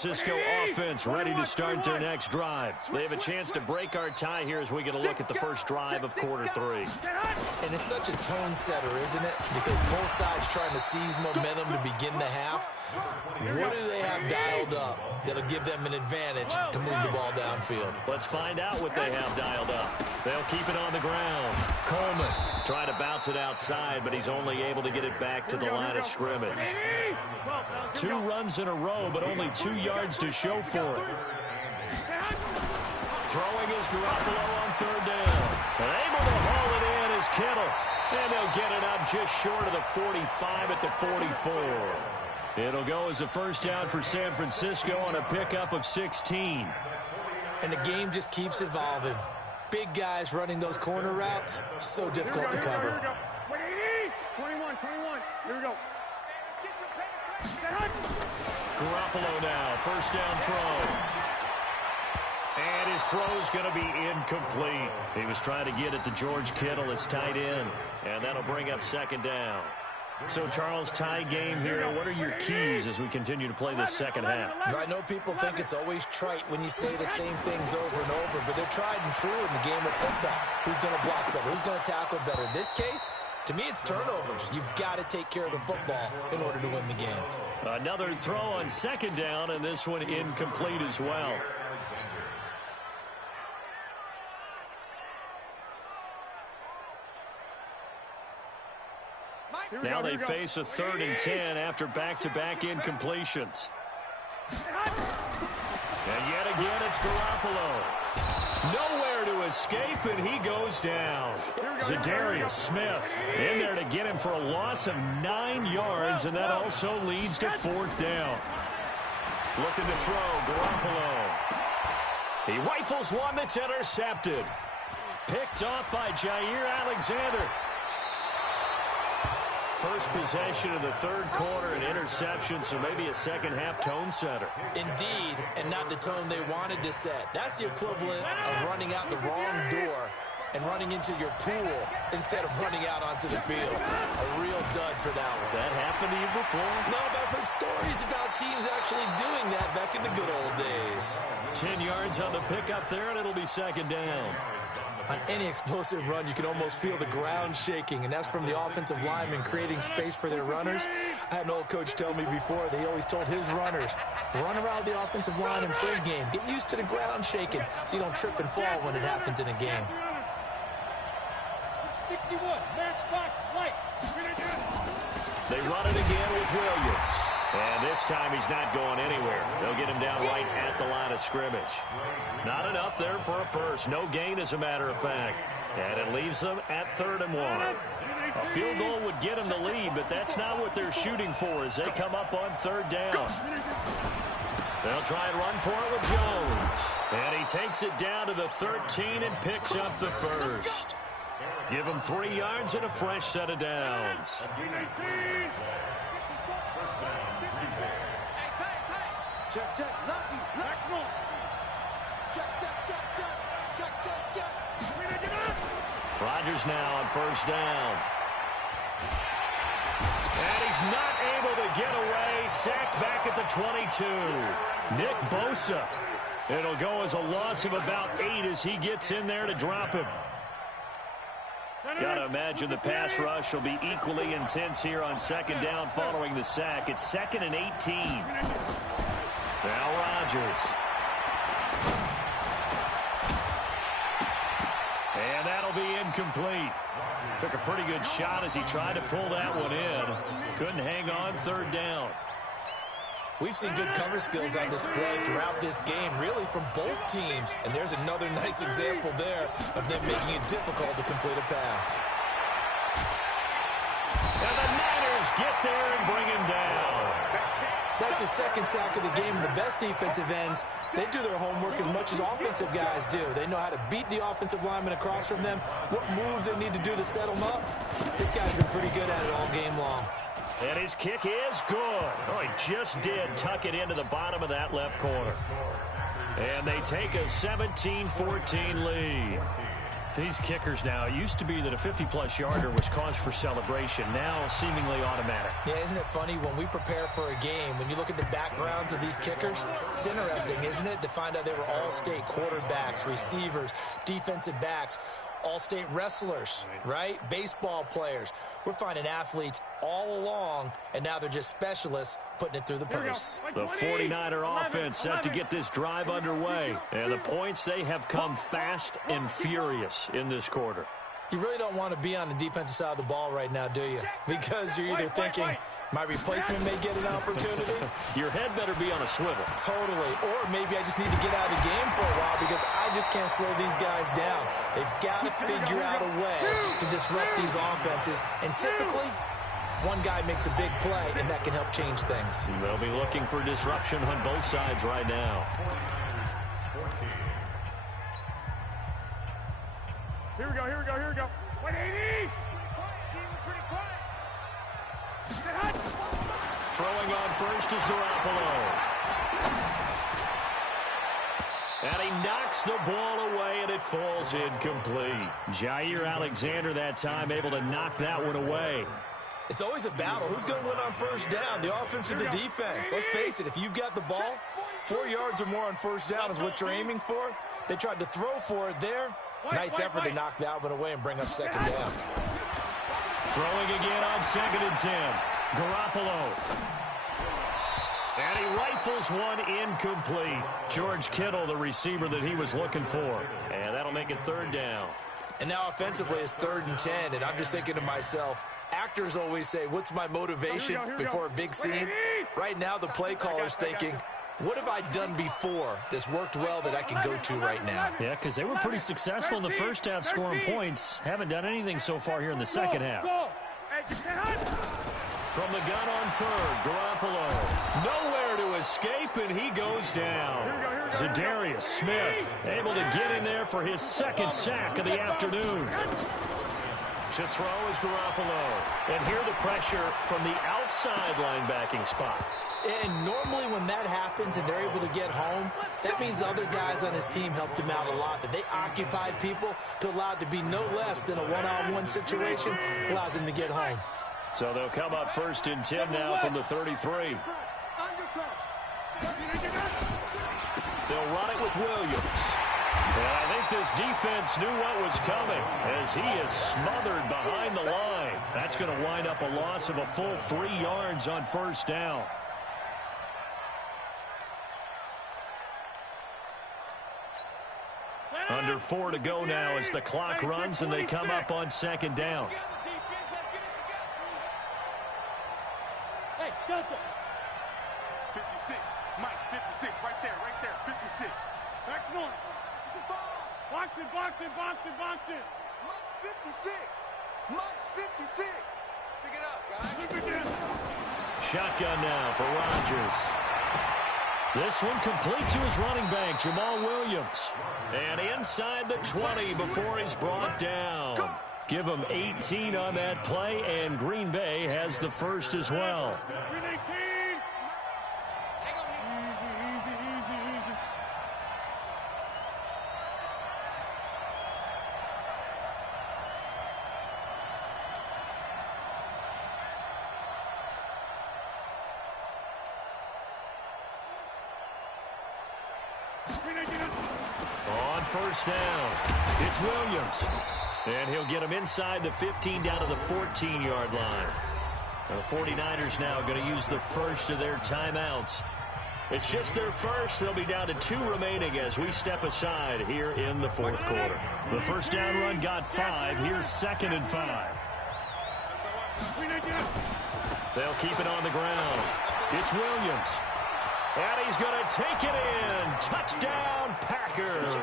Francisco offense ready to start their next drive. They have a chance to break our tie here as we get a look at the first drive of quarter 3. And it's such a tone setter, isn't it? Because both sides trying to seize momentum to begin the half. What do they have dialed up that'll give them an advantage to move the ball downfield? Let's find out what they have dialed up. They'll keep it on the ground. Coleman trying to bounce it outside, but he's only able to get it back to the line of scrimmage. 2 runs in a row, but only 2 yards to show for it. Throwing is Garoppolo on third down. And able to haul it in is Kittle. And they'll get it up just short of the 45 at the 44. It'll go as a first down for San Francisco on a pickup of 16. And the game just keeps evolving. Big guys running those corner routes, so difficult to cover. 21. Here we go. Garoppolo now, first down throw. And his throw's going to be incomplete. He was trying to get it to George Kittle, his tight end. And that'll bring up second down. So, Charles, tie game here. What are your keys as we continue to play this second half? I know people think it's always trite when you say the same things over and over, but they're tried and true in the game of football. Who's going to block better? Who's going to tackle better? In this case, to me, it's turnovers. You've got to take care of the football in order to win the game. Another throw on second down, and this one incomplete as well. Now they face a 3rd and 10 after back-to-back incompletions. And yet again, it's Garoppolo. Nowhere to escape, and he goes down. Za'Darius Smith in there to get him for a loss of 9 yards, and that also leads to 4th down. Looking to throw, Garoppolo. He rifles one that's intercepted. Picked off by Jair Alexander. First possession of the 3rd quarter, an interception, so maybe a second-half tone setter. Indeed, and not the tone they wanted to set. That's the equivalent of running out the wrong door and running into your pool instead of running out onto the field. A real dud for that one. Has that happened to you before? No, but I've heard stories about teams actually doing that back in the good old days. 10 yards on the pickup there, and it'll be second down. On any explosive run, you can almost feel the ground shaking, and that's from the offensive linemen creating space for their runners. I had an old coach tell me before, they always told his runners, run around the offensive line in pregame. Get used to the ground shaking so you don't trip and fall when it happens in a game. 61, matchbox lights. They run it again with Williams. And this time he's not going anywhere. They'll get him down right at the line of scrimmage. Not enough there for a first. No gain, as a matter of fact. And it leaves them at 3rd and 1. A field goal would get them the lead, but that's not what they're shooting for as they come up on 3rd down. They'll try and run for it with Jones. And he takes it down to the 13 and picks up the first. Give him 3 yards and a fresh set of downs. Check. Lucky. Back one. Check. Rodgers now on first down. And he's not able to get away. Sacked back at the 22. Nick Bosa. It'll go as a loss of about 8 as he gets in there to drop him. Got to imagine the pass rush will be equally intense here on second down following the sack. It's 2nd and 18. Now Rodgers. And that'll be incomplete. Took a pretty good shot as he tried to pull that one in. Couldn't hang on 3rd down. We've seen good cover skills on display throughout this game, really from both teams. And there's another nice example there of them making it difficult to complete a pass. And the Niners get there and bring him down. That's his 2nd sack of the game, and the best defensive ends, they do their homework as much as offensive guys do. They know how to beat the offensive lineman across from them, what moves they need to do to set them up. This guy's been pretty good at it all game long. And his kick is good. Oh, he just did tuck it into the bottom of that left corner. And they take a 17-14 lead. These kickers now, it used to be that a 50-plus yarder was cause for celebration. Now seemingly automatic. Yeah, isn't it funny when we prepare for a game, when you look at the backgrounds of these kickers, it's interesting, isn't it, to find out they were all-state quarterbacks, receivers, defensive backs, all-state wrestlers, right? Baseball players. We're finding athletes all along, and now they're just specialists putting it through the posts. The 49er offense set to get this drive underway. And the points, they have come fast and furious in this quarter. You really don't want to be on the defensive side of the ball right now, do you? Because you're either thinking, my replacement may get an opportunity. Your head better be on a swivel. Totally. Or maybe I just need to get out of the game for a while because I just can't slow these guys down. They've got to figure out a way to disrupt these offenses. And typically, one guy makes a big play, and that can help change things. They'll be looking for disruption on both sides right now. Here we go, here we go, here we go. 180! Throwing on first is Garoppolo. And he knocks the ball away, and it falls incomplete. Jair Alexander that time able to knock that one away. It's always a battle. Who's going to win on first down, the offense or the defense? Let's face it, if you've got the ball, 4 yards or more on first down is what you're aiming for. They tried to throw for it there. Nice effort to knock that one away and bring up second down. Throwing again on 2nd and 10. Garoppolo. And he rifles one incomplete. George Kittle, the receiver that he was looking for. And that'll make it 3rd down. And now offensively it's 3rd and 10. And I'm just thinking to myself, actors always say, what's my motivation before a big scene? Right now the play caller's thinking, what have I done before that's worked well that I can go to right now? Yeah, because they were pretty successful in the first half scoring points. Haven't done anything so far here in the second half. From the gun on 3rd, Garoppolo. Nowhere to escape, and he goes down. Zadarius Smith able to get in there for his 2nd sack of the afternoon. To throw is Garoppolo. And here the pressure from the outside linebacking spot. And normally when that happens and they're able to get home, that means other guys on his team helped him out a lot. That they occupied people to allow it to be no less than a one-on-one situation, allows him to get home. So they'll come up 1st and 10 now from the 33. They'll run it with Williams. And I think this defense knew what was coming as he is smothered behind the line. That's going to wind up a loss of a full 3 yards on 1st down. Under 4 to go now as the clock runs and they come up on 2nd down. Hey, Delta. 56. Mike, 56. Right there, 56. Back north. Box it, box it, box it, box it. Mike's 56. Mike's 56. Pick it up, guys. Shotgun now for Rodgers. This one complete to his running back, Jamal Williams. And inside the 20 before he's brought down. Give him 18 on that play, and Green Bay has the first as well. On 1st down, it's Williams. And he'll get him inside the 15 down to the 14-yard line. The 49ers now going to use the first of their timeouts. It's just their first. They'll be down to 2 remaining as we step aside here in the 4th quarter. The first down run got 5. Here's 2nd and 5. They'll keep it on the ground. It's Williams. And he's going to take it in. Touchdown, Packers.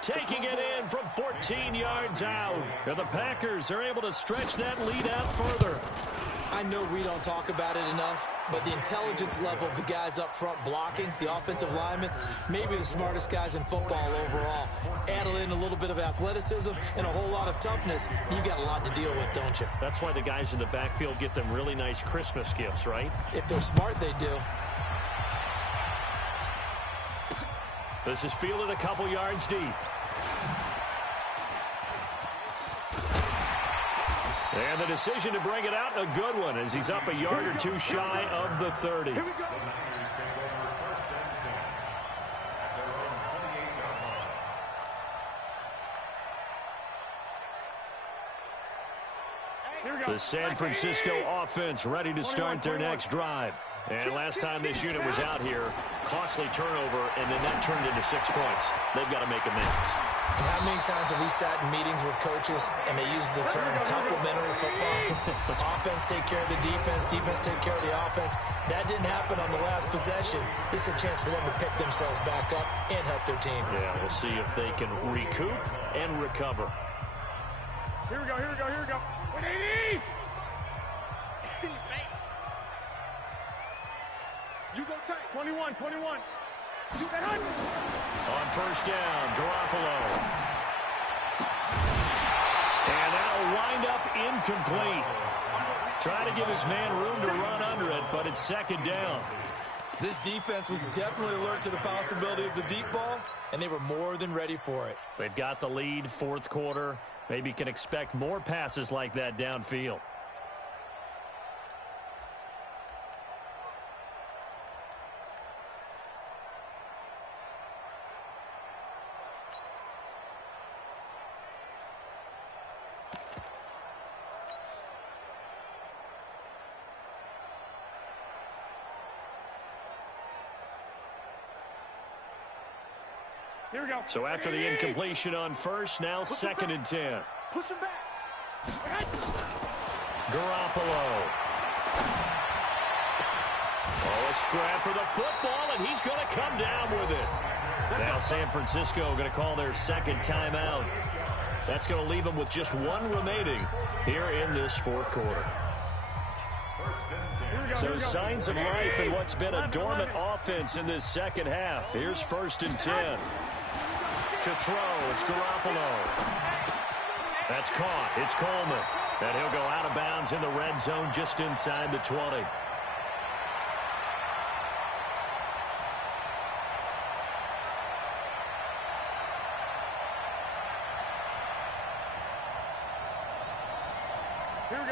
Taking it in from 14 yards out. And the Packers are able to stretch that lead out further. I know we don't talk about it enough, but the intelligence level of the guys up front blocking, the offensive linemen, maybe the smartest guys in football overall. Add in a little bit of athleticism and a whole lot of toughness, you've got a lot to deal with, don't you? That's why the guys in the backfield get them really nice Christmas gifts, right? If they're smart, they do. This is fielded a couple yards deep. And the decision to bring it out, a good one, as he's up a yard or two shy of the 30. Here we go. The San Francisco offense ready to start their next drive. And last time this unit was out here, costly turnover, and then that turned into 6 points. They've got to make amends. And how many times have we sat in meetings with coaches and they use the term complementary football? Offense take care of the defense, defense take care of the offense. That didn't happen on the last possession. This is a chance for them to pick themselves back up and help their team. Yeah, we'll see if they can recoup and recover. Here we go, here we go, here we go. 180! You go tight. 21, 21. Shoot that hut. On first down, Garoppolo. And that'll wind up incomplete. Try to give his man room to run under it, but it's second down. This defense was definitely alert to the possibility of the deep ball, and they were more than ready for it. They've got the lead, fourth quarter. Maybe can expect more passes like that downfield. Here we go. So after the incompletion on first, now second and 10. Push him back. Garoppolo. Oh, a scrap for the football, and he's going to come down with it. Now San Francisco going to call their second timeout. That's going to leave them with just one remaining here in this fourth quarter. So signs of life in what's been a dormant offense in this second half. Here's first and 10. To throw, it's Garoppolo. That's caught. It's Coleman. And he'll go out of bounds in the red zone just inside the 20.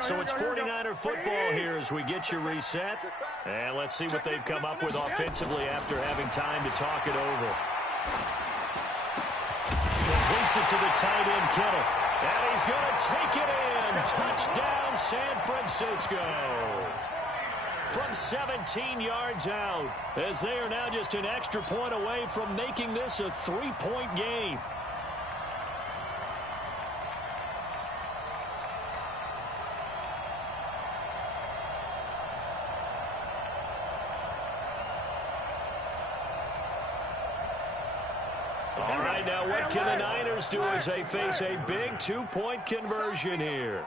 So it's 49er football here as we get you reset. And let's see what they've come up with offensively after having time to talk it over. Completes it to the tight end, Kittle. And he's going to take it in. Touchdown, San Francisco. From 17 yards out, as they are now just an extra point away from making this a 3-point game. All right, now what can the Niners do as they face a big 2-point conversion here?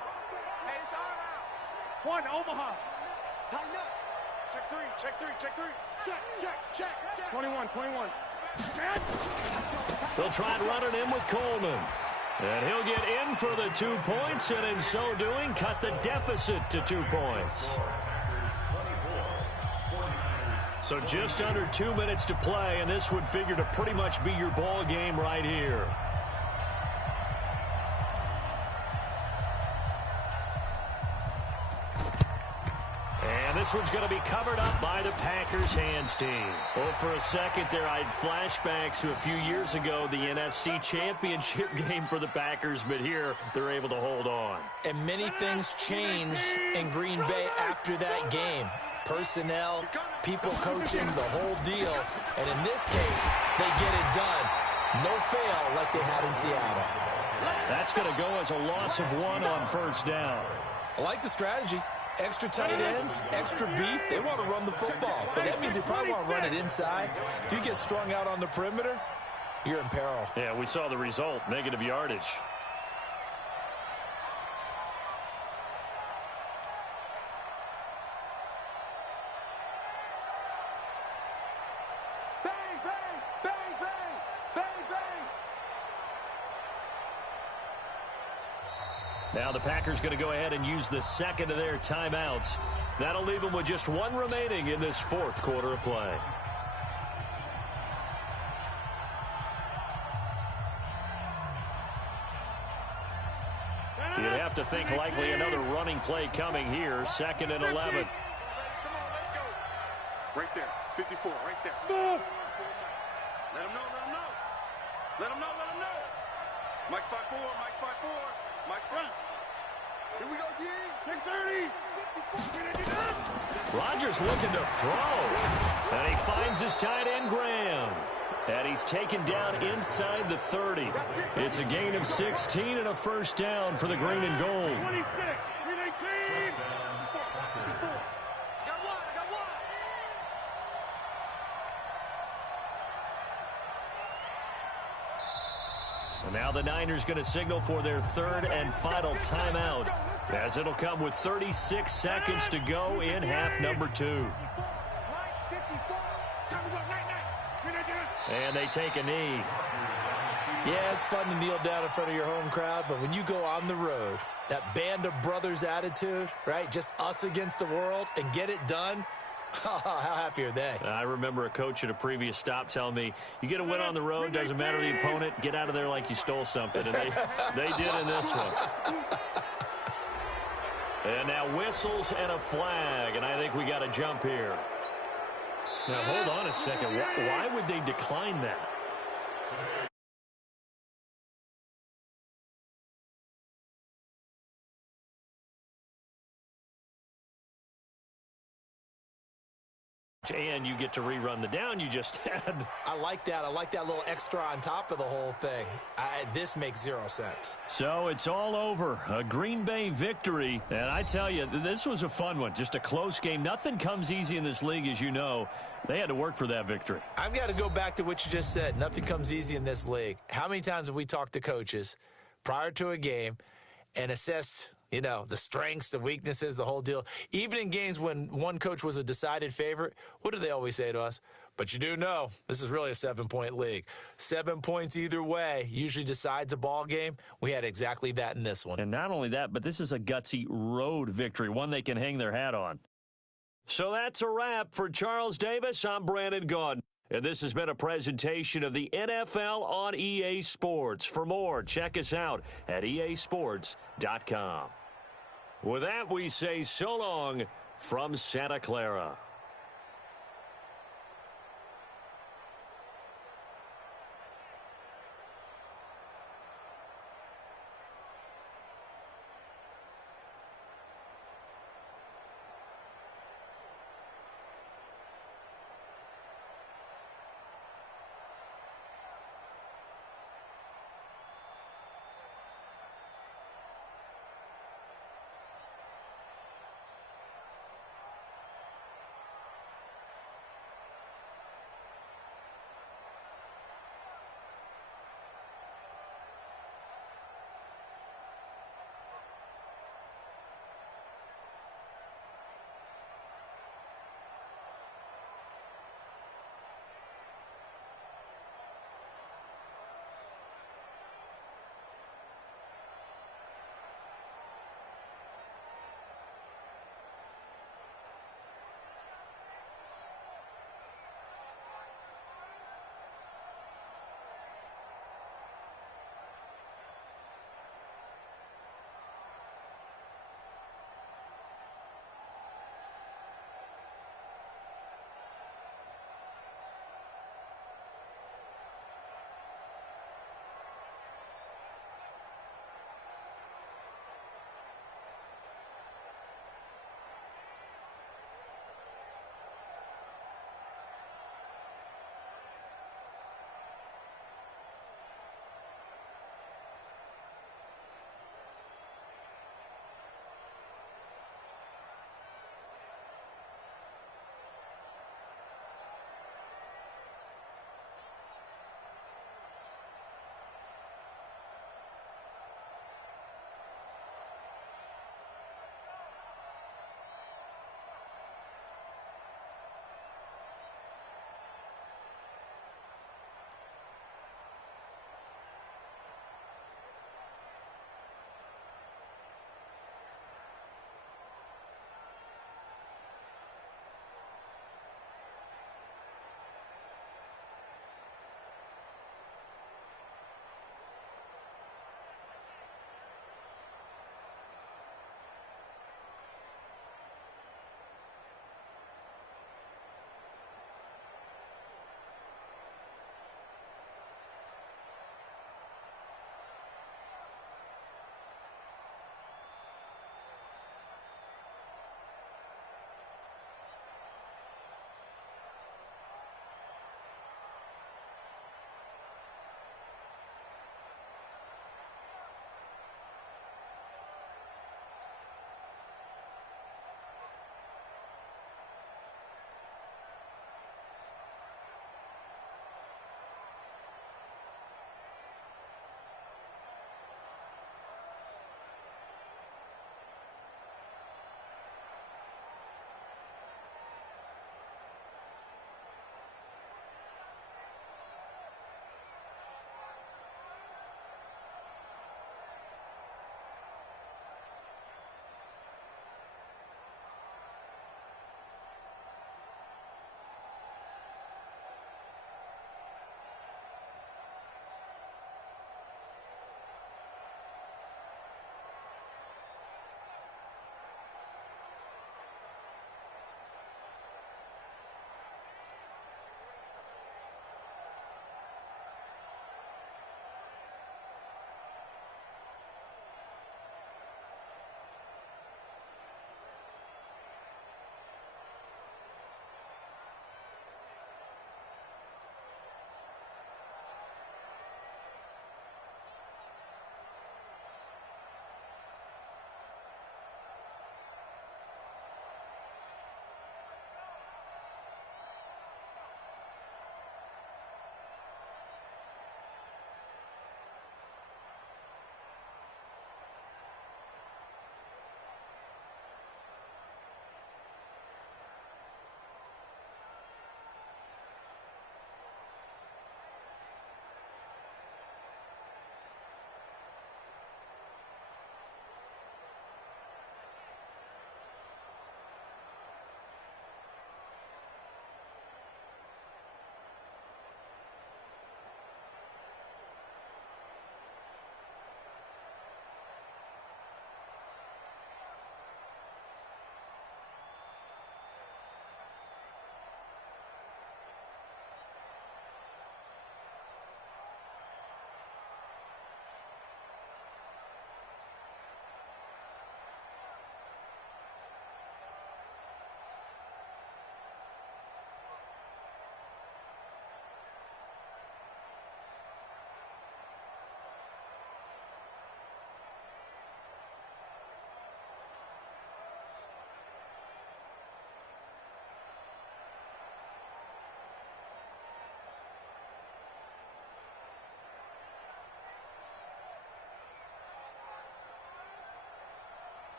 Hey, it's out of bounds. One, Omaha. Tighten up. Check three, check three, check three. Check. 21, 21. They'll try and run it in with Coleman. And he'll get in for the 2 points, and in so doing, cut the deficit to 2 points. So just under 2 minutes to play, and this would figure to pretty much be your ball game right here. And this one's going to be covered up by the Packers hands team. Well, for a second there, I had flashbacks to a few years ago, the NFC Championship game for the Packers, but here they're able to hold on. And many things changed in Green Bay after that game. Personnel, people coaching, the whole deal. And in this case, they get it done. No fail like they had in Seattle. That's going to go as a loss of 1 on first down. I like the strategy. Extra tight ends, extra beef. They want to run the football. But that means they probably want to run it inside. If you get strung out on the perimeter, you're in peril. Yeah, we saw the result, negative yardage. Now the Packers going to go ahead and use the second of their timeouts. That'll leave them with just 1 remaining in this fourth quarter of play. The You'd have to think likely another running play coming here. 2nd and 11. Come on, let's go. Right there. 54, right there. Move. Let him know, let him know. Let him know, let him know. Mike's by 4, Mike's by 4. Mike's front. Here we go, G. Check 30. Rodgers looking to throw. And he finds his tight end, Graham. And he's taken down inside the 30. It's a gain of 16 and a first down for the green and gold. 26. Relay clean. 54. Got one, I got one. And now the Niners going to signal for their 3rd and final timeout, as it'll come with 36 seconds to go in half number 2. And they take a knee. Yeah, it's fun to kneel down in front of your home crowd, but when you go on the road, that band of brothers attitude, right? Just us against the world and get it done. How happy are they? I remember a coach at a previous stop telling me, you get a win on the road, doesn't matter the opponent, get out of there like you stole something. And they did in this one. And now whistles and a flag, and I think we got a jump here. Now, hold on a second. Why would they decline that? And you get to rerun the down you just had. I like that. I like that little extra on top of the whole thing. This makes 0 sense. So it's all over. A Green Bay victory. And I tell you, this was a fun one. Just a close game. Nothing comes easy in this league, as you know. They had to work for that victory. I've got to go back to what you just said. Nothing comes easy in this league. How many times have we talked to coaches prior to a game and assessed, you know, the strengths, the weaknesses, the whole deal? Even in games when one coach was a decided favorite, what do they always say to us? But you do know this is really a 7-point league. 7 points either way usually decides a ball game. We had exactly that in this one. And not only that, but this is a gutsy road victory, one they can hang their hat on. So that's a wrap for Charles Davis. I'm Brandon Gaudin. And this has been a presentation of the NFL on EA Sports. For more, check us out at easports.com. With that, we say so long from Santa Clara.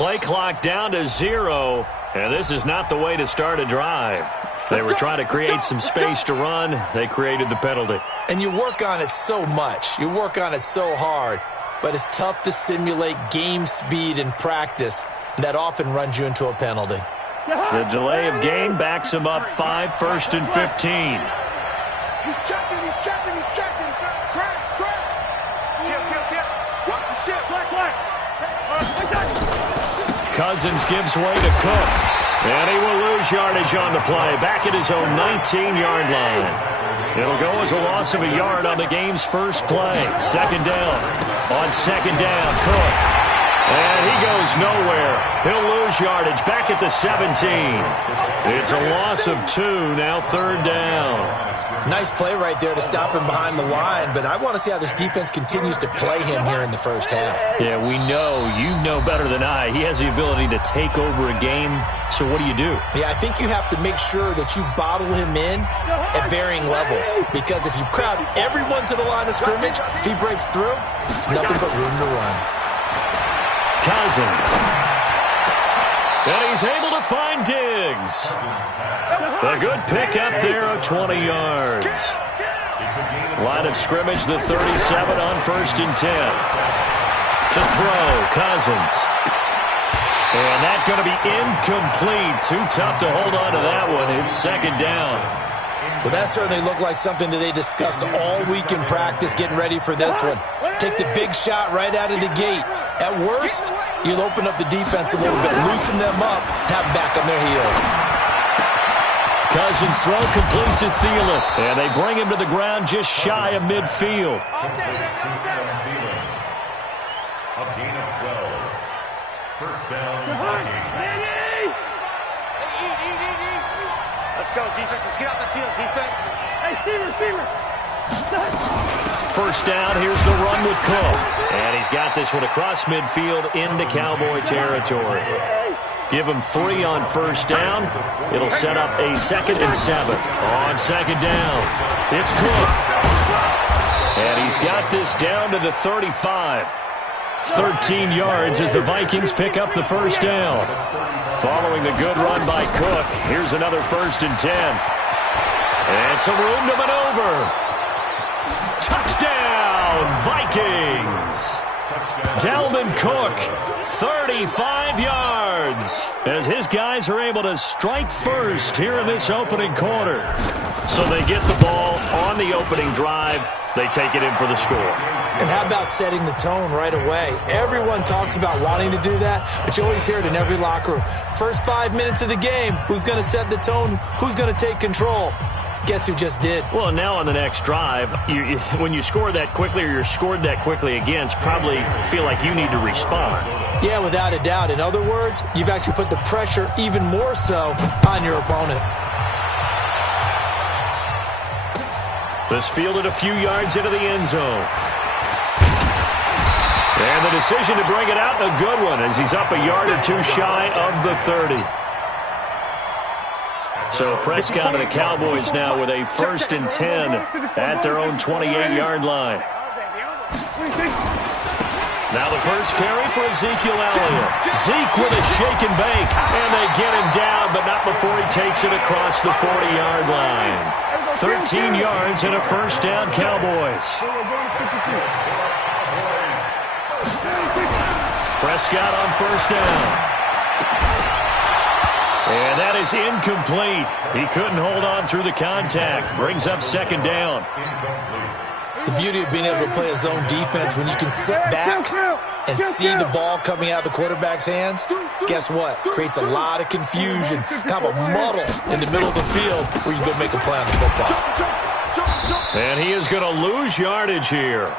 Play clock down to 0, and this is not the way to start a drive. They were trying to create some space to run. They created the penalty. And you work on it so much. You work on it so hard. But it's tough to simulate game speed in practice. That often runs you into a penalty. The delay of game backs him up 5, 1st and 15. He's checking. Crash. Chip. Watch the ship. Cousins gives way to Cook. And he will lose yardage on the play. Back at his own 19-yard line. It'll go as a loss of a yard on the game's first play. 2nd down. On 2nd down, Cook. And he goes nowhere. He'll lose yardage back at the 17. It's a loss of 2, now 3rd down. Nice play right there to stop him behind the line, but I want to see how this defense continues to play him here in the first half. Yeah, you know better than I. He has the ability to take over a game, so what do you do? Yeah, I think you have to make sure that you bottle him in at varying levels, because if you crowd everyone to the line of scrimmage, if he breaks through, there's nothing but room to run. Cousins. And he's able to find Diggs. A good pickup there of 20 yards. Line of scrimmage, the 37 on 1st and 10. To throw, Cousins. And that's going to be incomplete. Too tough to hold on to that one. It's 2nd down. Well, that certainly looked like something that they discussed all week in practice getting ready for this one. Take the big shot right out of the gate. At worst, you'll open up the defense a little bit, loosen them up, have them back on their heels. Cousins throw complete to Thielen. And they bring him to the ground just shy of midfield. A gain of 12. First down. Let's go, defense. Let's get out the field, defense. Hey, Stever. First down, here's the run with Cook. And he's got this one across midfield into Cowboy territory. Give him 3 on first down. It'll set up a 2nd and 7. On 2nd down, it's Cook. And he's got this down to the 35. 13 yards as the Vikings pick up the first down. Following the good run by Cook, here's another 1st and 10. And some room to maneuver. Touchdown, Vikings! Dalvin Cook, 35 yards, as his guys are able to strike first here in this opening quarter. So they get the ball on the opening drive. They take it in for the score. And how about setting the tone right away? Everyone talks about wanting to do that, but you always hear it in every locker room. First 5 minutes of the game, who's going to set the tone? Who's going to take control? Guess who just did? Well, now on the next drive, when you score that quickly or you're scored that quickly against, probably feel like you need to respond. Yeah, without a doubt. In other words, you've actually put the pressure even more so on your opponent. This fielded a few yards into the end zone. And the decision to bring it out, a good one, as he's up a yard or 2 shy of the 30. So Prescott and the Cowboys now with a 1st and 10 at their own 28-yard line. Now the first carry for Ezekiel Elliott. Zeke with a shake and bake. And they get him down, but not before he takes it across the 40-yard line. 13 yards and a first down, Cowboys. Prescott on first down. And that is incomplete. He couldn't hold on through the contact. Brings up 2nd down. The beauty of being able to play a zone defense, when you can sit back and see the ball coming out of the quarterback's hands, guess what? Creates a lot of confusion, kind of a muddle in the middle of the field where you go make a play on the football. And he is going to lose yardage here.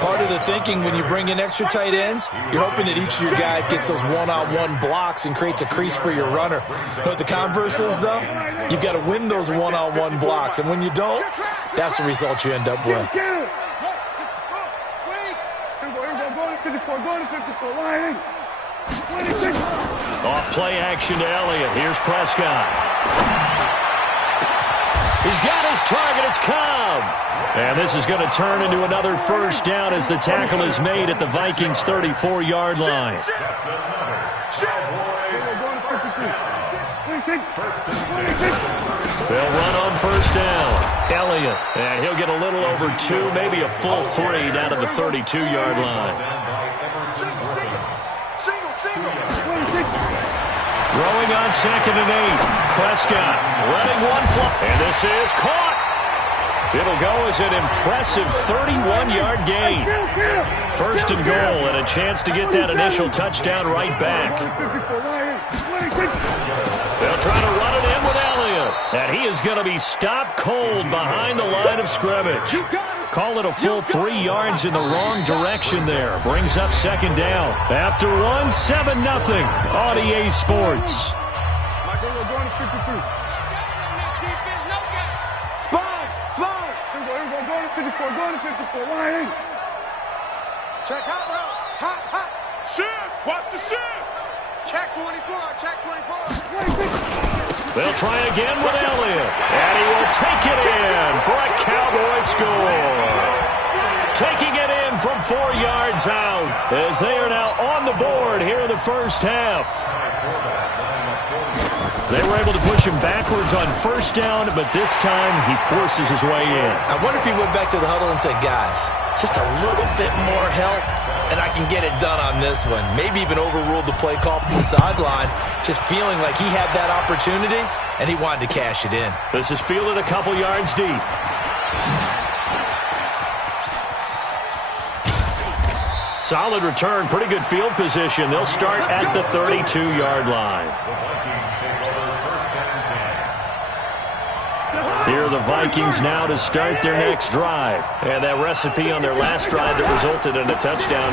Part of the thinking when you bring in extra tight ends, you're hoping that each of your guys gets those one-on-one blocks and creates a crease for your runner. You know what the converse is, though? You've got to win those one-on-one blocks, and when you don't, that's the result you end up with. Off play action to Elliott. Here's Prescott. He's got his target. It's Cobb. And this is going to turn into another first down as the tackle is made at the Vikings' 34-yard line. They'll run on first down. Elliott, and he'll get a little over 2, maybe a full 3 down to the 32-yard line. Throwing on 2nd and 8. Prescott running one fly. And this is caught. It'll go as an impressive 31-yard gain. First and goal and a chance to get that initial touchdown right back. They'll try to run it in with Elliott. And he is going to be stopped cold behind the line of scrimmage. Call it a full 3 yards in the wrong direction there. Brings up 2nd down. After 1, 7-0 on EA Sports. Check hot route. Hot. Shift. Watch the shift. Check 24. Check 24. They'll try again with Elliott. And he will take it in for a Cowboy score. Taking it in from 4 yards out as they are now on the board here in the first half. They were able to push him backwards on first down, but this time he forces his way in. I wonder if he went back to the huddle and said, guys, just a little bit more help, and I can get it done on this one. Maybe even overruled the play call from the sideline, just feeling like he had that opportunity, and he wanted to cash it in. This is fielded a couple yards deep. Solid return, pretty good field position. They'll start at the 32-yard line. Here are the Vikings now to start their next drive. And that recipe on their last drive that resulted in a touchdown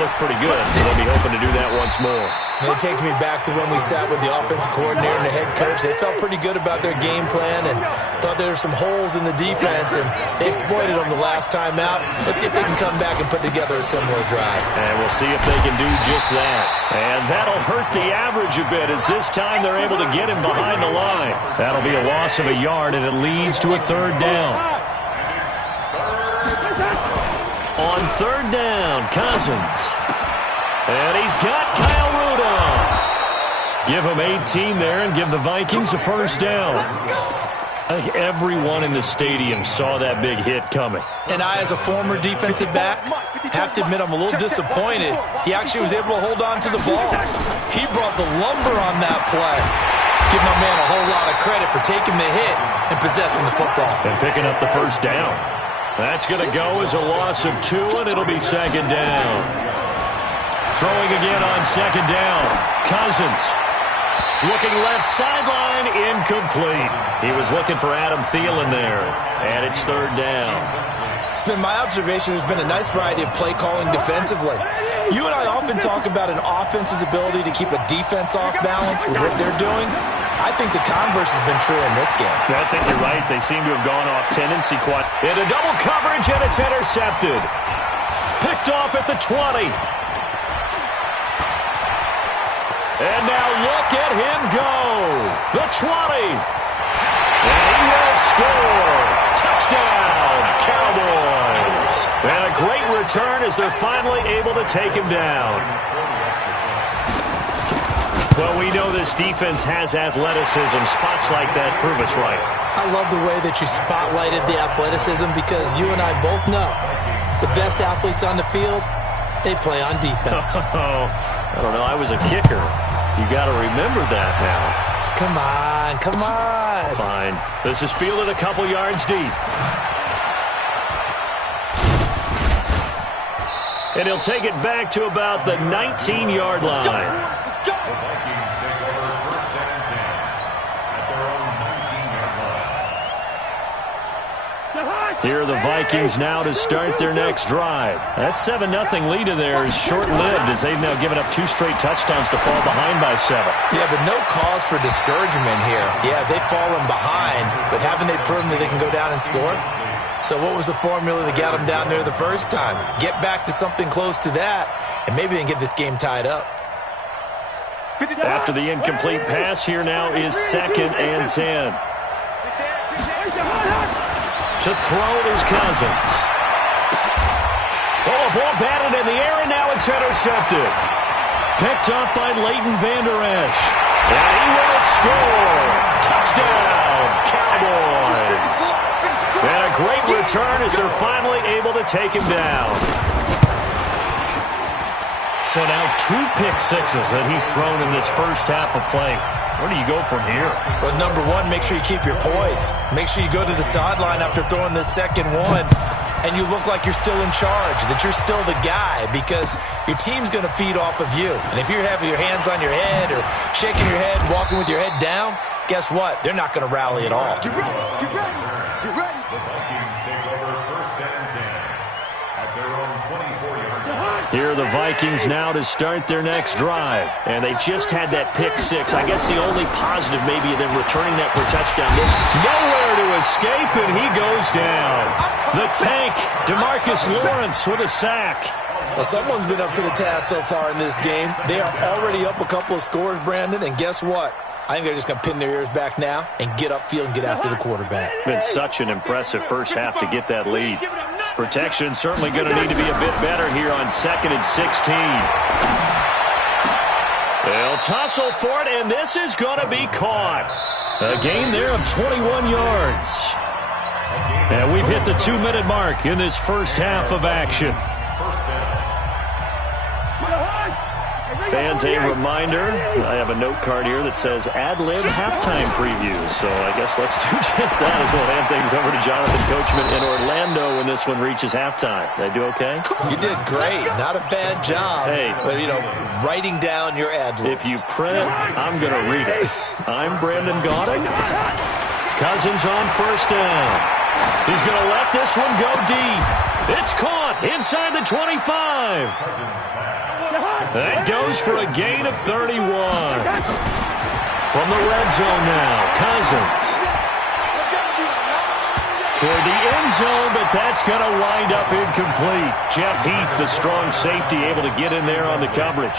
looked pretty good, so they'll be hoping to do that once more. And it takes me back to when we sat with the offensive coordinator and the head coach. They felt pretty good about their game plan and thought there were some holes in the defense, and they exploited them the last time out. Let's see if they can come back and put together a similar drive. And we'll see if they can do just that. And that'll hurt the average a bit as this time they're able to get him behind the line. That'll be a loss of a yard, and it leads to a 3rd down. On 3rd down, Cousins. And he's got Kyle Rudolph. Give him 18 there and give the Vikings a first down. I think everyone in the stadium saw that big hit coming. And I, as a former defensive back, have to admit I'm a little disappointed. He actually was able to hold on to the ball. He brought the lumber on that play. Give my man a whole lot of credit for taking the hit and possessing the football. And picking up the first down. That's going to go as a loss of 2, and it'll be 2nd down. Throwing again on 2nd down. Cousins. Looking left sideline, incomplete. He was looking for Adam Thielen there. And it's 3rd down. It's been my observation there's been a nice variety of play calling defensively. You and I often talk about an offense's ability to keep a defense off balance with what they're doing. I think the converse has been true in this game. I think you're right. They seem to have gone off tendency quite. Into double coverage, and it's intercepted. Picked off at the 20. And now look at him go. The 20. And he will score. Touchdown, Cowboys. And a great return as they're finally able to take him down. Well, we know this defense has athleticism. Spots like that prove us right. I love the way that you spotlighted the athleticism because you and I both know the best athletes on the field, they play on defense. I don't know. I was a kicker. You got to remember that now. Come on, come on. Fine. This is fielded a couple yards deep. And he'll take it back to about the 19-yard line. Let's go. The Vikings take over 1st and 10 at their own 19-yard line. Here are the Vikings now to start their next drive. That 7-0 lead of theirs is short-lived as they've now given up 2 straight touchdowns to fall behind by 7. Yeah, but no cause for discouragement here. Yeah, they've fallen behind, but haven't they proven that they can go down and score? So what was the formula that got them down there the first time? Get back to something close to that, and maybe they can get this game tied up. After the incomplete pass, here now is 2nd and 10. To throw is Cousins. Oh, a ball batted in the air, and now it's intercepted. Picked up by Leighton Vander Esch. And he will score. Touchdown, Cowboys. And a great return as they're finally able to take him down. So now 2 pick sixes that he's thrown in this first half of play. Where do you go from here? Well, number one, make sure you keep your poise. Make sure you go to the sideline after throwing this second one, and you look like you're still in charge, that you're still the guy, because your team's going to feed off of you. And if you're having your hands on your head or shaking your head, walking with your head down, guess what? They're not going to rally at all. Get ready. Get ready. Get ready. The Vikings take over first and 10 at their own 24-yard line. Here are the Vikings now to start their next drive. And they just had that pick six. I guess the only positive maybe of them returning that for a touchdown is nowhere to escape, and he goes down. The tank, DeMarcus Lawrence with a sack. Well, someone's been up to the task so far in this game. They are already up a couple of scores, Brandon, and guess what? I think they're just going to pin their ears back now and get upfield and get after the quarterback. Been such an impressive first half to get that lead. Protection certainly going to need to be a bit better here on 2nd and 16. They'll tussle for it, and this is going to be caught. A gain there of 21 yards. And we've hit the 2-minute mark in this first half of action. Fans, a reminder, I have a note card here that says ad-lib halftime preview. So I guess let's do just that as we'll hand things over to Jonathan Coachman in Orlando when this one reaches halftime. Did I do okay? You did great. Not a bad job. Hey. But, you know, writing down your ad-libs. If you print it, I'm going to read it. I'm Brandon Gaudin. Cousins on first down. He's going to let this one go deep. It's caught inside the 25. That goes for a gain of 31. From the red zone now, Cousins. Toward the end zone, but that's going to wind up incomplete. Jeff Heath, the strong safety, able to get in there on the coverage.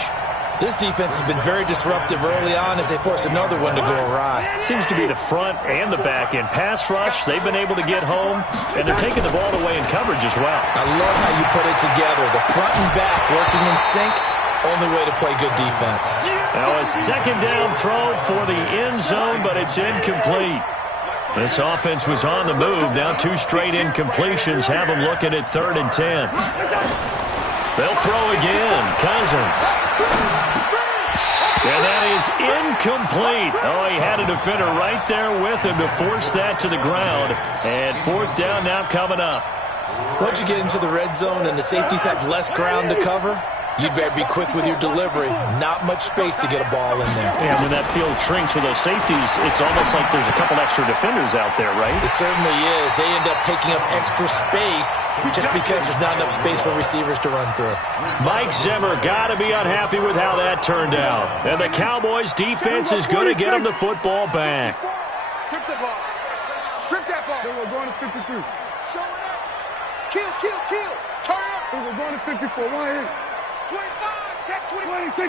This defense has been very disruptive early on as they force another one to go awry. Seems to be the front and the back end. Pass rush, they've been able to get home, and they're taking the ball away in coverage as well. I love how you put it together. The front and back working in sync. Only way to play good defense. Now a second down throw for the end zone, but it's incomplete. This offense was on the move. Now 2 straight incompletions have them looking at 3rd and 10. They'll throw again. Cousins. And that is incomplete. Oh, he had a defender right there with him to force that to the ground. And 4th down now coming up. Once you get into the red zone and the safeties have less ground to cover, you'd better be quick with your delivery. Not much space to get a ball in there. And when that field shrinks with those safeties, it's almost like there's a couple extra defenders out there, right? It certainly is. They end up taking up extra space just because there's not enough space for receivers to run through. Mike Zimmer got to be unhappy with how that turned out. And the Cowboys' defense is going to get him the football back. Strip the ball. Strip that ball. So we're going to 53. Show it up. Kill. Turn it up. So we're going to 54. 1 25, check 26.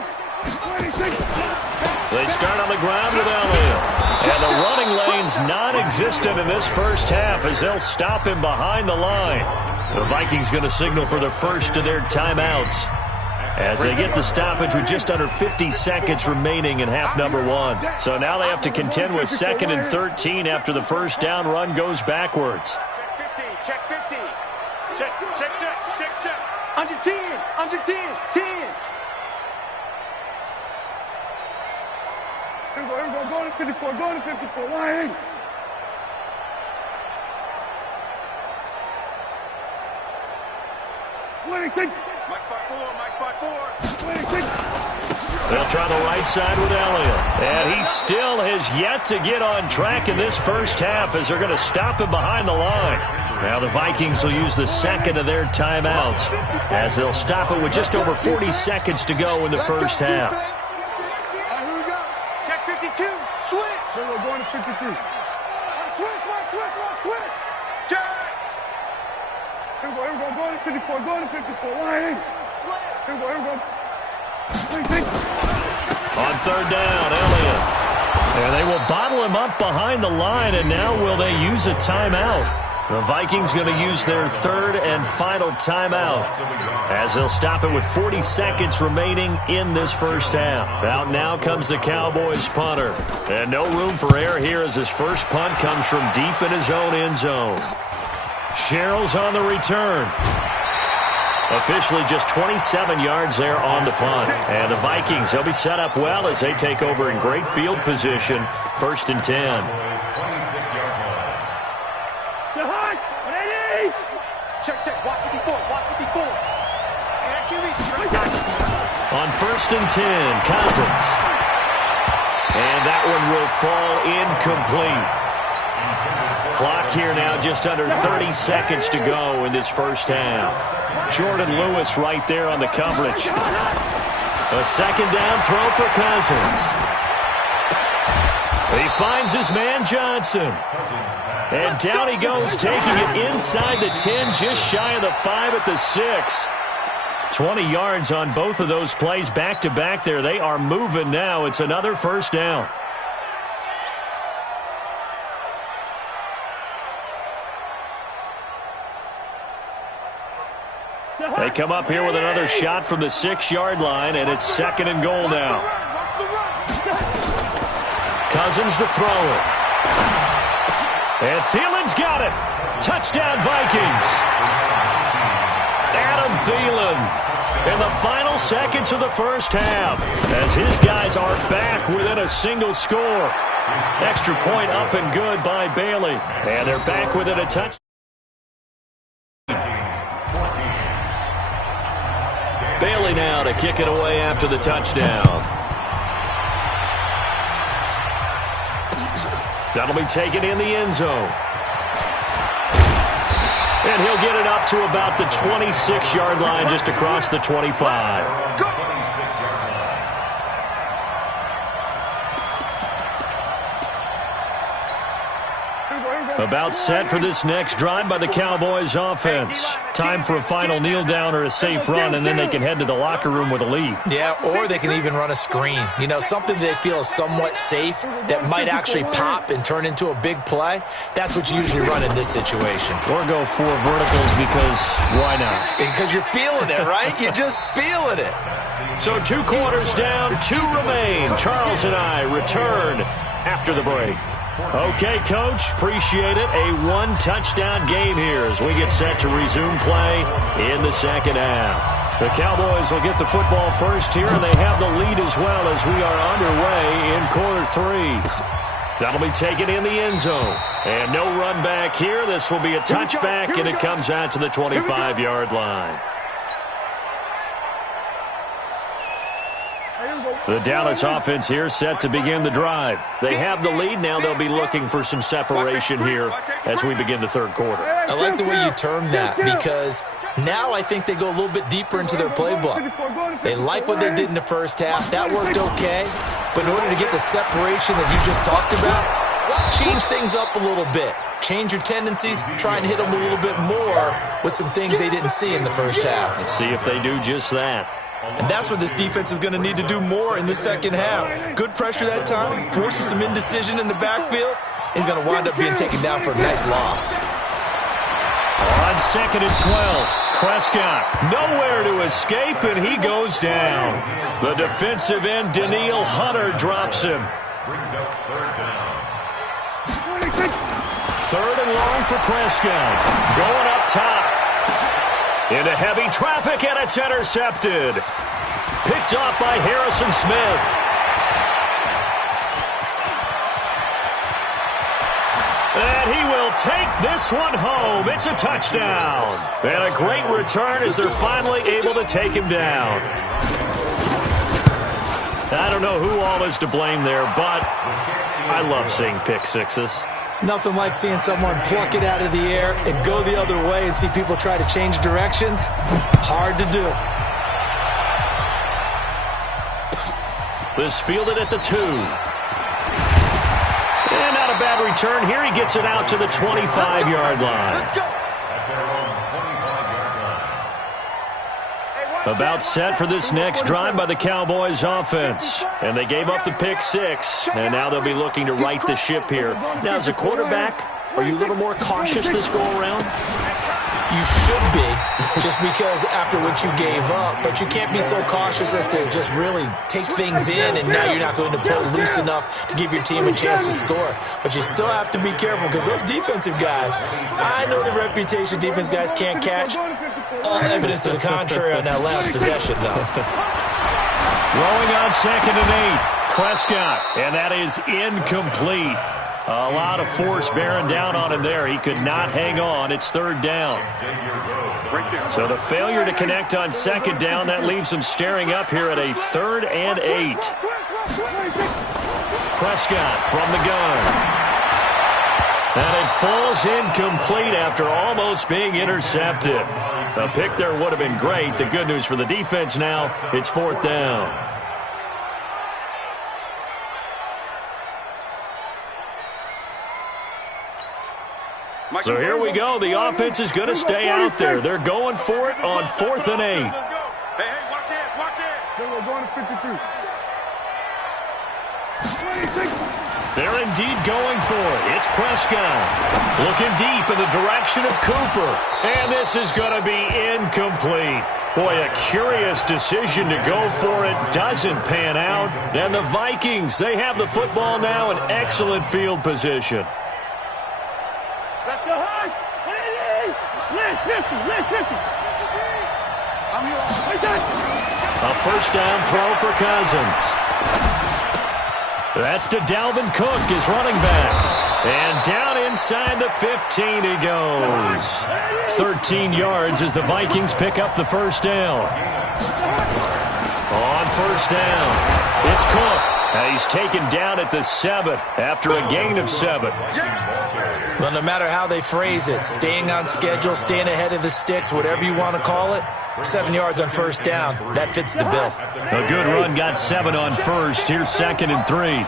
They start on the ground with Elliott. And the running lane's non-existent in this first half as they'll stop him behind the line. The Vikings going to signal for the first of their timeouts as they get the stoppage with just under 50 seconds remaining in half number 1. So now they have to contend with 2nd and 13 after the first down run goes backwards. Check 50. Check. Under 10. 10. Here we go. Go to 54. 1 26. Mike 5-4. 26. They'll try the right side with Elliott. And he still has yet to get on track in this first half as they're going to stop him behind the line. Now the Vikings will use the second of their timeouts as they'll stop it with just over 40 seconds to go in the first half. Here we go. Check 52. Switch. So we're going to 53. Switch. Check. Here we go. Go to 54. 1 Here we go. 26. On 3rd down, Elliott. And they will bottle him up behind the line, and now will they use a timeout? The Vikings going to use their third and final timeout as they'll stop it with 40 seconds remaining in this first half. Out now comes the Cowboys punter. And no room for error here as his first punt comes from deep in his own end zone. Sherrill's on the return. Officially just 27 yards there on the punt. And the Vikings, they'll be set up well as they take over in great field position. 1st and 10. Check. Walk 54. On 1st and 10, Cousins. And that one will fall incomplete. Clock here now just under 30 seconds to go in this first half. Jordan Lewis right there on the coverage. A second down throw for Cousins. He finds his man Johnson. And down he goes, taking it inside the 10, just shy of the 5 at the 6. 20 yards on both of those plays back-to-back there. They are moving now. It's another first down. They come up here with another shot from the 6-yard line, and it's 2nd and goal now. Cousins to throw it. And Thielen's got it. Touchdown, Vikings. Adam Thielen in the final seconds of the first half as his guys are back within a single score. Extra point up and good by Bailey. And they're back within a touchdown. Bailey now to kick it away after the touchdown. That'll be taken in the end zone. And he'll get it up to about the 26-yard line, just across the 25. About set for this next drive by the Cowboys offense. Time for a final kneel down or a safe run, and then they can head to the locker room with a lead. Yeah, or they can even run a screen. You know, something they feel is somewhat safe that might actually pop and turn into a big play. That's what you usually run in this situation. Or go 4 verticals because why not? Because you're feeling it, right? You're just feeling it. So 2 quarters down, 2 remain. Charles and I return after the break. Okay, Coach, appreciate it. A 1-touchdown game here as we get set to resume play in the second half. The Cowboys will get the football first here, and they have the lead as well as we are underway in quarter 3. That'll be taken in the end zone. And no run back here. This will be a touchback, and it comes out to the 25-yard line. The Dallas offense here set to begin the drive. They have the lead. Now they'll be looking for some separation here as we begin the third quarter. I like the way you termed that because now I think they go a little bit deeper into their playbook. They like what they did in the first half. That worked okay. But in order to get the separation that you just talked about, change things up a little bit. Change your tendencies. Try and hit them a little bit more with some things they didn't see in the first half. Let's see if they do just that. And that's what this defense is going to need to do more in the second half. Good pressure that time, forces some indecision in the backfield. He's going to wind up being taken down for a nice loss. On 2nd and 12, Prescott nowhere to escape, and he goes down. The defensive end, Daniil Hunter, drops him. Brings up 3rd down. 3rd and long for Prescott. Going up top. Into heavy traffic, and it's intercepted. Picked off by Harrison Smith. And he will take this one home. It's a touchdown. And a great return as they're finally able to take him down. I don't know who all is to blame there, but I love seeing pick sixes. Nothing like seeing someone pluck it out of the air and go the other way and see people try to change directions. Hard to do. This fielded at the 2. And not a bad return here. He gets it out to the 25-yard line. About set for this next drive by the Cowboys offense. And they gave up the pick 6, and now they'll be looking to right the ship here. Now, as a quarterback, Are you a little more cautious this go-around? You should be, just because after what you gave up. But you can't be so cautious as to just really take things in, and now you're not going to play loose enough to give your team a chance to score. But you still have to be careful, because those defensive guys, I know the reputation defense guys can't catch. All evidence to the contrary on that last possession, though. Throwing on 2nd and 8. Prescott, and that is incomplete. A lot of force bearing down on him there. He could not hang on. It's 3rd down. So the failure to connect on 2nd down, that leaves him staring up here at a 3rd and 8. Prescott from the gun. And it falls incomplete after almost being intercepted. A pick there would have been great. The good news for the defense now, it's 4th down. So here we go. The offense is going to stay out there. They're going for it on 4th and 8. Hey, watch it, watch it. We're going to 53. 26. They're indeed going for it. It's Prescott looking deep in the direction of Cooper. And this is going to be incomplete. Boy, a curious decision to go for it. Doesn't pan out. And the Vikings, they have the football now in excellent field position. Let's go. Last 50. I'm here. A 1st down throw for Cousins. That's to Dalvin Cook, his running back. And down inside the 15 he goes. 13 yards as the Vikings pick up the 1st down. On 1st down, it's Cook. And he's taken down at the 7 after a gain of 7. Well, no matter how they phrase it, staying on schedule, staying ahead of the sticks, whatever you want to call it, 7 yards on 1st down, that fits the bill. A good run, got 7 on 1st. Here's 2nd and 3.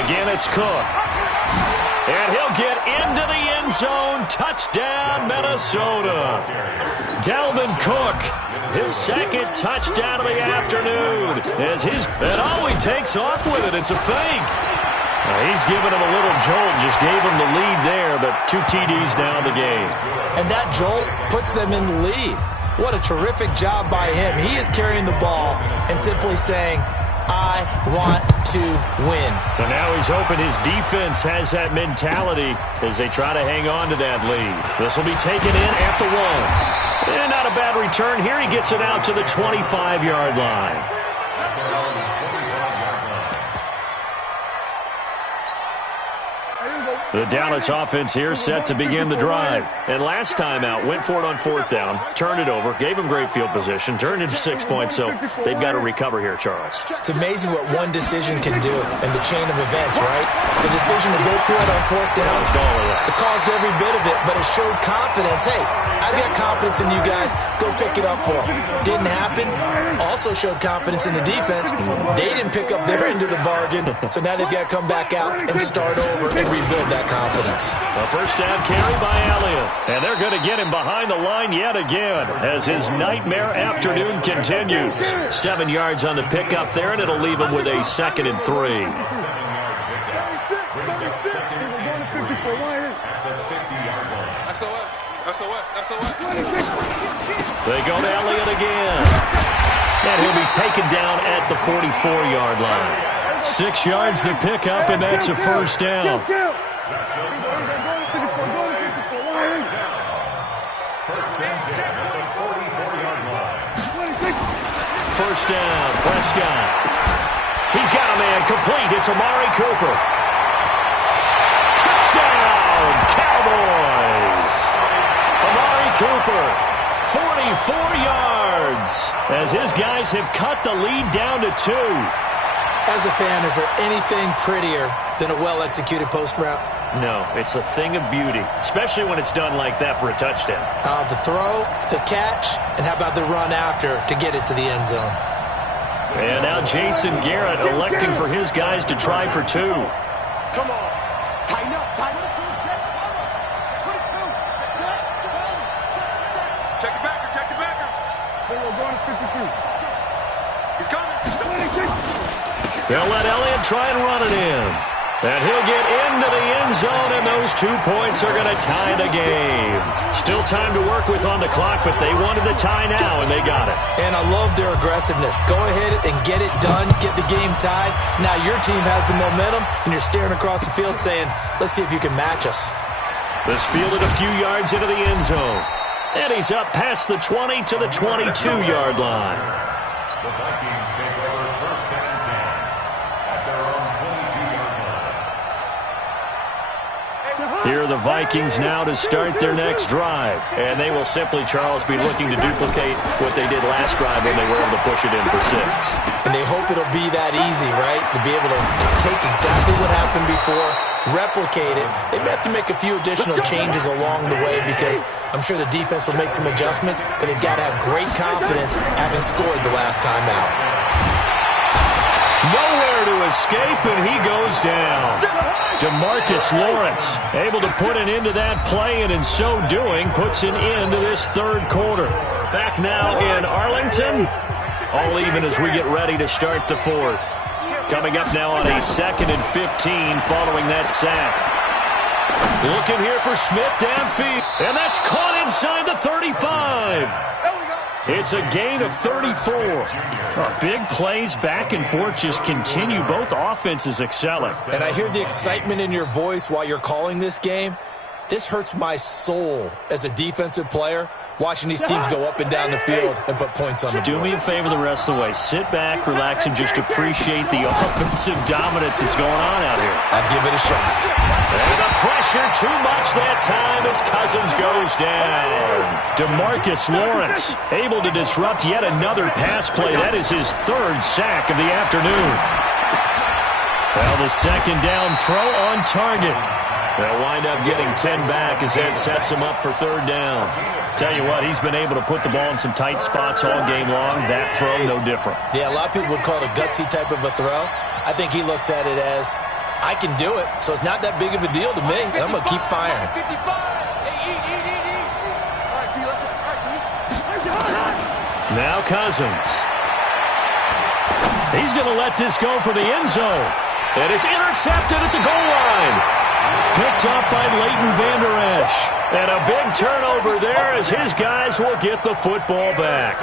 Again, it's Cook. And he'll get into the end zone. Touchdown, Minnesota. Dalvin Cook, his 2nd touchdown of the afternoon. And he takes off with it. It's a fake. He's giving him a little jolt, just gave him the lead there, but 2 TDs now in the game. And that jolt puts them in the lead. What a terrific job by him. He is carrying the ball and simply saying, I want to win. And now he's hoping his defense has that mentality as they try to hang on to that lead. This will be taken in at the 1. And not a bad return here. He gets it out to the 25-yard line. The Dallas offense here set to begin the drive. And last time out, went for it on 4th down, turned it over, gave them great field position, turned into 6 points, so they've got to recover here, Charles. It's amazing what one decision can do in the chain of events, right? The decision to go for it on 4th down, it caused every bit of it, but it showed confidence. Hey, I've got confidence in you guys. Go pick it up for them. Didn't happen. Also showed confidence in the defense. They didn't pick up their end of the bargain, so now they've got to come back out and start over and rebuild that confidence. A 1st down carry by Elliott. And they're going to get him behind the line yet again as his nightmare afternoon continues. 7 yards on the pickup there, and it'll leave him with a 2nd and 3. 36. They go to Elliott again. And he'll be taken down at the 44-yard line. 6 yards the pickup, and that's a 1st down. First down, Prescott. He's got a man complete. It's Amari Cooper. Touchdown, Cowboys. Amari Cooper, 44 yards, as his guys have cut the lead down to 2. As a fan, is there anything prettier than a well-executed post route? No, it's a thing of beauty, especially when it's done like that for a touchdown. The throw, the catch, and how about the run after to get it to the end zone? And now Jason Garrett electing for his guys to try for 2. Come on. Tighten up. Check the backer. We're going to 52. He's coming. 26. They'll let Elliott try and run it in. And he'll get into the end zone, and those 2 points are going to tie the game. Still time to work with on the clock, but they wanted the tie now, and they got it. And I love their aggressiveness. Go ahead and get it done, get the game tied. Now your team has the momentum, and you're staring across the field saying, let's see if you can match us. This fielded a few yards into the end zone. And he's up past the 20 to the 22-yard line. The Vikings take over first and 10 at their own 22-yard line. Here are the Vikings now to start their next drive. And they will simply, Charles, be looking to duplicate what they did last drive when they were able to push it in for 6. And they hope it'll be that easy, right? To be able to take exactly what happened before, replicate it. They may have to make a few additional changes along the way because I'm sure the defense will make some adjustments, but they've got to have great confidence having scored the last time out. Nowhere to escape, and he goes down. DeMarcus Lawrence able to put an end to that play, and in so doing puts an end to this third quarter. Back now in Arlington, all even as we get ready to start the fourth. Coming up now on a 2nd and 15 following that sack. Looking here for Smith downfield, and that's caught inside the 35. It's a gain of 34. Big plays back and forth just continue. Both offenses excelling. And I hear the excitement in your voice while you're calling this game. This hurts my soul as a defensive player, watching these teams go up and down the field and put points on the board. Do me a favor the rest of the way. Sit back, relax, and just appreciate the offensive dominance that's going on out here. I'd give it a shot. And the pressure too much that time as Cousins goes down. DeMarcus Lawrence able to disrupt yet another pass play. That is his 3rd sack of the afternoon. Well, the 2nd down throw on target. They'll wind up getting 10 back as that sets him up for 3rd down. Tell you what, he's been able to put the ball in some tight spots all game long. That throw, no different. Yeah, a lot of people would call it a gutsy type of a throw. I think he looks at it as, I can do it, so it's not that big of a deal to me, and I'm going to keep firing. Now Cousins. He's going to let this go for the end zone. And it's intercepted at the goal line. Picked up by Leighton Vander Esch. And a big turnover there as his guys will get the football back.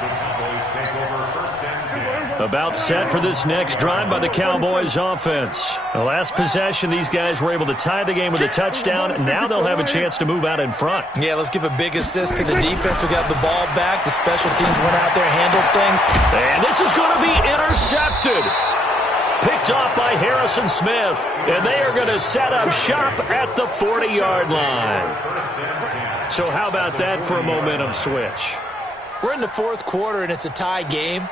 The Cowboys take over first and 10. About set for this next drive by the Cowboys offense. The last possession, these guys were able to tie the game with a touchdown. Now they'll have a chance to move out in front. Yeah, let's give a big assist to the defense who got the ball back. The special teams went out there, handled things. And this is going to be intercepted. Picked off by Harrison Smith. And they are going to set up shop at the 40-yard line. So how about that for a momentum switch? We're in the 4th quarter, and it's a tie game.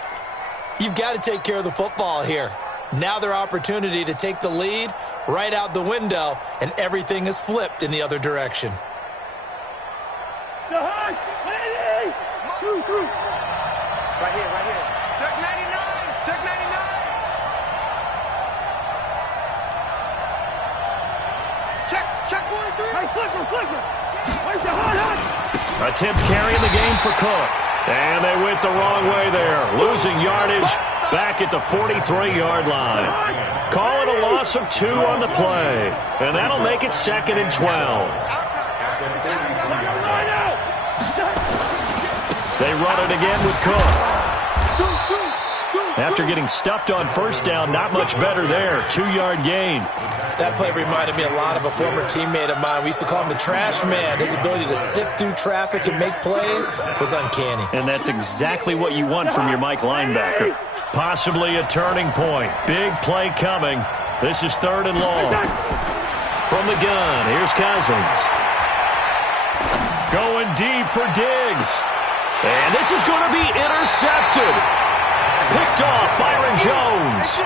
You've got to take care of the football here. Now their opportunity to take the lead right out the window, and everything is flipped in the other direction. Right here. Check 99. Check 99. Check 43. Hey, flicker. Where's the hot? A 10th carry in the game for Cook. And they went the wrong way there. Losing yardage back at the 43-yard line. Call it a loss of 2 on the play. And that'll make it 2nd and 12. They run it again with Cook. After getting stuffed on 1st down, not much better there. 2-yard gain. That play reminded me a lot of a former teammate of mine. We used to call him the trash man. His ability to sift through traffic and make plays was uncanny. And that's exactly what you want from your Mike linebacker. Possibly a turning point. Big play coming. This is 3rd and long. From the gun, here's Cousins. Going deep for Diggs. And this is going to be intercepted. Picked off Byron Jones.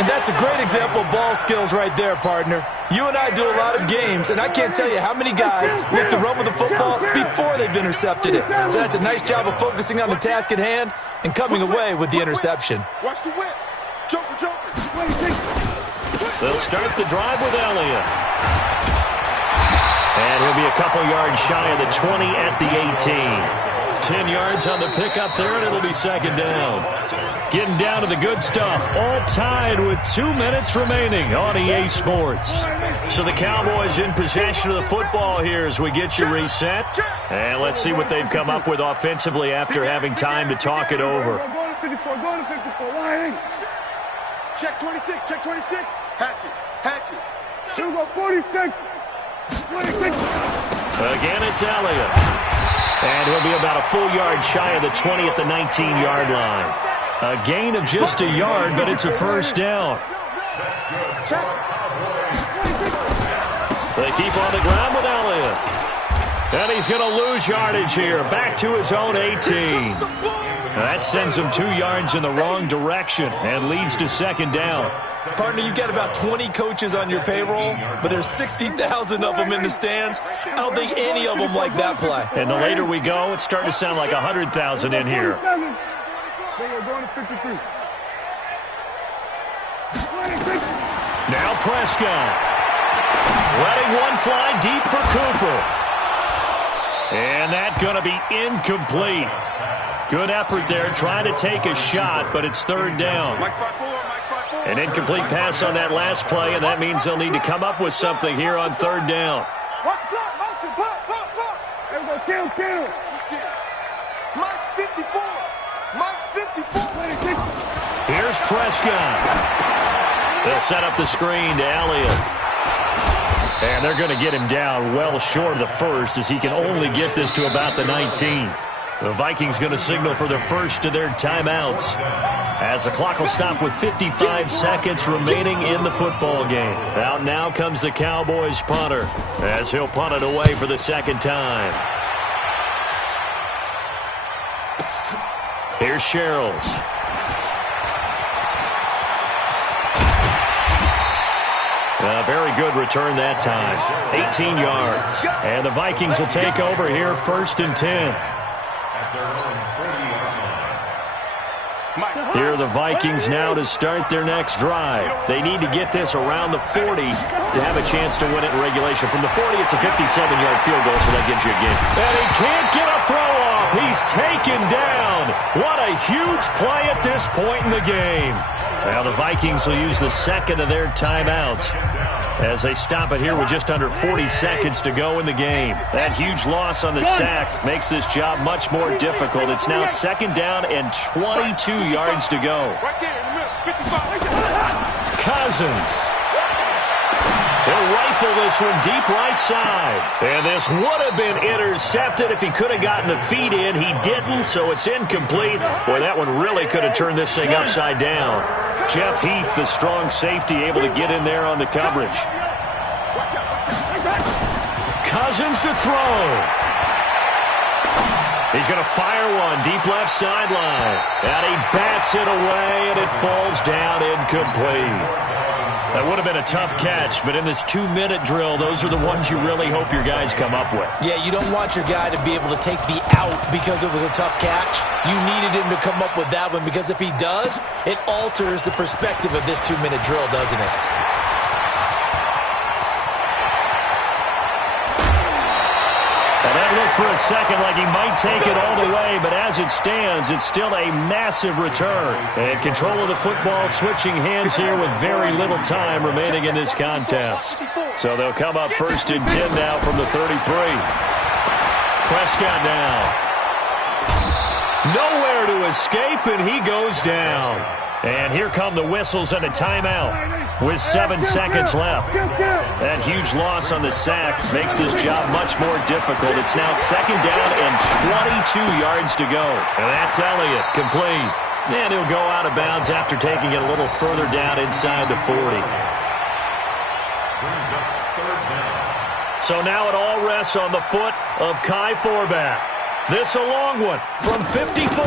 And that's a great example of ball skills right there, partner. You and I do a lot of games, and I can't tell you how many guys look to run with the football before they've intercepted it. So that's a nice job of focusing on the task at hand and coming away with the interception. Watch the whip. Joker. They'll start the drive with Elliott. And he'll be a couple yards shy of the 20 at the 18. 10 yards on the pickup there, and it'll be second down. Getting down to the good stuff. All tied with 2 minutes remaining on EA Sports. So the Cowboys in possession of the football here as we get you reset. And let's see what they've come up with offensively after having time to talk it over. Go to 54, go to 54. Check 26, check 26. Hatchet. Here we go, 46. 26. Again, it's Elliott. And he'll be about a full yard shy of the 20 at the 19-yard line. A gain of just a yard, but it's a first down. They keep on the ground with Elliott. And he's going to lose yardage here. Back to his own 18. That sends him 2 yards in the wrong direction and leads to second down. Partner, you've got about 20 coaches on your payroll, but there's 60,000 of them in the stands. I don't think any of them like that play. And the later we go, it's starting to sound like 100,000 in here. We're going to 53. Now Prescott. Letting one fly deep for Cooper. And that's going to be incomplete. Good effort there, trying to take a shot, but it's third down. An incomplete pass on that last play, and that means they'll need to come up with something here on third down. Watch block, motion, block. There we go, kill. Mike 54. Mike 54. Here's Prescott. They'll set up the screen to Elliott. And they're going to get him down well short of the first as he can only get this to about the 19. The Vikings going to signal for the first of their timeouts as the clock will stop with 55 seconds remaining in the football game. Out now comes the Cowboys punter as he'll punt it away for the second time. Here's Sherrills. A very good return that time. 18 yards. And the Vikings will take over here first and 10. Here are the Vikings now to start their next drive. They need to get this around the 40 to have a chance to win it in regulation. From the 40, it's a 57-yard field goal, so that gives you a game. And he can't get a throw off. He's taken down. What a huge play at this point in the game. Now the Vikings will use the second of their timeouts as they stop it here with just under 40 seconds to go in the game. That huge loss on the sack makes this job much more difficult. It's now second down and 22 yards to go. Cousins. He'll rifle this one deep right side. And this would have been intercepted if he could have gotten the feet in. He didn't, so it's incomplete. Boy, that one really could have turned this thing upside down. Jeff Heath, the strong safety, able to get in there on the coverage. Cousins to throw. He's going to fire one deep left sideline. And he bats it away, and it falls down incomplete. That would have been a tough catch, but in this 2-minute drill, those are the ones you really hope your guys come up with. Yeah, you don't want your guy to be able to take the out because it was a tough catch. You needed him to come up with that one because if he does, it alters the perspective of this 2-minute drill, doesn't it? And that looked for a second like he might take it all the way, but as it stands, it's still a massive return. And control of the football switching hands here with very little time remaining in this contest. So they'll come up first and 10 now from the 33. Prescott now. Nowhere to escape, and he goes down. And here come the whistles and a timeout with 7 seconds left. That huge loss on the sack makes this job much more difficult. It's now second down and 22 yards to go. And that's Elliott, complete. And he'll go out of bounds after taking it a little further down inside the 40. So now it all rests on the foot of Kai Forbath. This a long one from 54.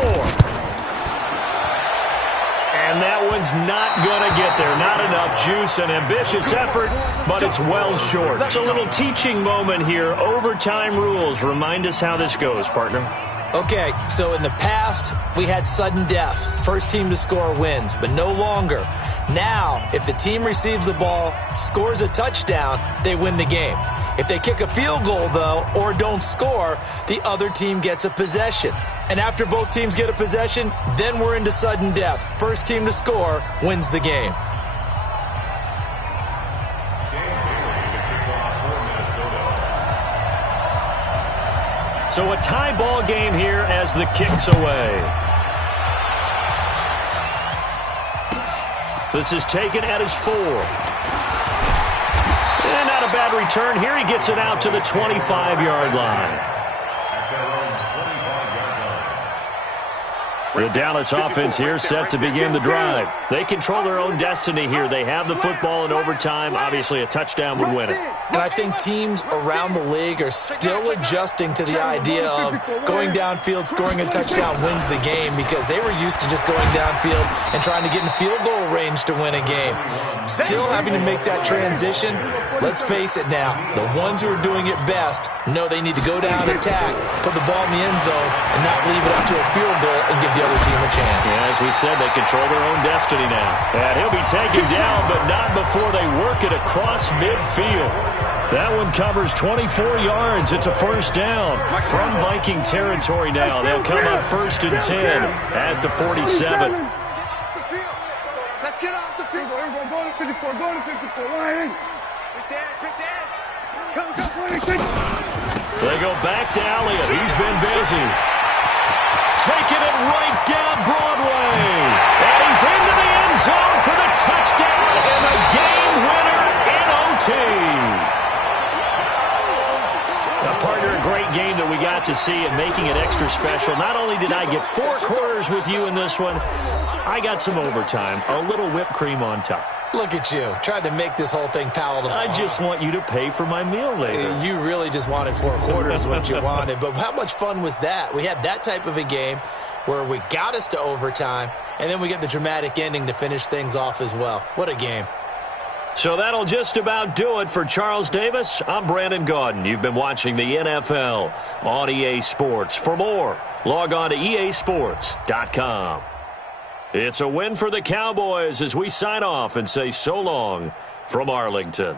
And that one's not going to get there. Not enough juice, an ambitious effort, but it's well short. It's a little teaching moment here. Overtime rules. Remind us how this goes, partner. Okay, so in the past, we had sudden death. First team to score wins, but no longer. Now, if the team receives the ball, scores a touchdown, they win the game. If they kick a field goal, though, or don't score, the other team gets a possession. And after both teams get a possession, then we're into sudden death. First team to score wins the game. So a tie ball game here as the kick's away. This is taken at his 4. And not a bad return. Here he gets it out to the 25-yard line. The Dallas offense here set to begin the drive. They control their own destiny here. They have the football in overtime. Obviously, a touchdown would win it. And I think teams around the league are still adjusting to the idea of going downfield, scoring a touchdown wins the game, because they were used to just going downfield and trying to get in field goal range to win a game. Still having to make that transition. Let's face it now, the ones who are doing it best know they need to go down, attack, put the ball in the end zone, and not leave it up to a field goal and give the other team a chance. Yeah, as we said, they control their own destiny now. And he'll be taken down, but not before they work it across midfield. That one covers 24 yards. It's a first down from Viking territory now. They'll come up 1st and 10 at the 47. Let's get off the field. Go to 54. Go to 54. Line in. Pick the edge. Come. They go back to Elliott. He's been busy. Taking it right down Broadway. And he's into the end zone for the touchdown and the game winner in OT. Now, partner, a great game that we got to see and making it extra special. Not only did I get 4 quarters with you in this one, I got some overtime, a little whipped cream on top. Look at you, trying to make this whole thing palatable. I just want you to pay for my meal later. You really just wanted 4 quarters what you wanted. But how much fun was that? We had that type of a game where we got us to overtime, and then we get the dramatic ending to finish things off as well. What a game. So that'll just about do it for Charles Davis. I'm Brandon Gaudin. You've been watching the NFL on EA Sports. For more, log on to easports.com. It's a win for the Cowboys as we sign off and say so long from Arlington.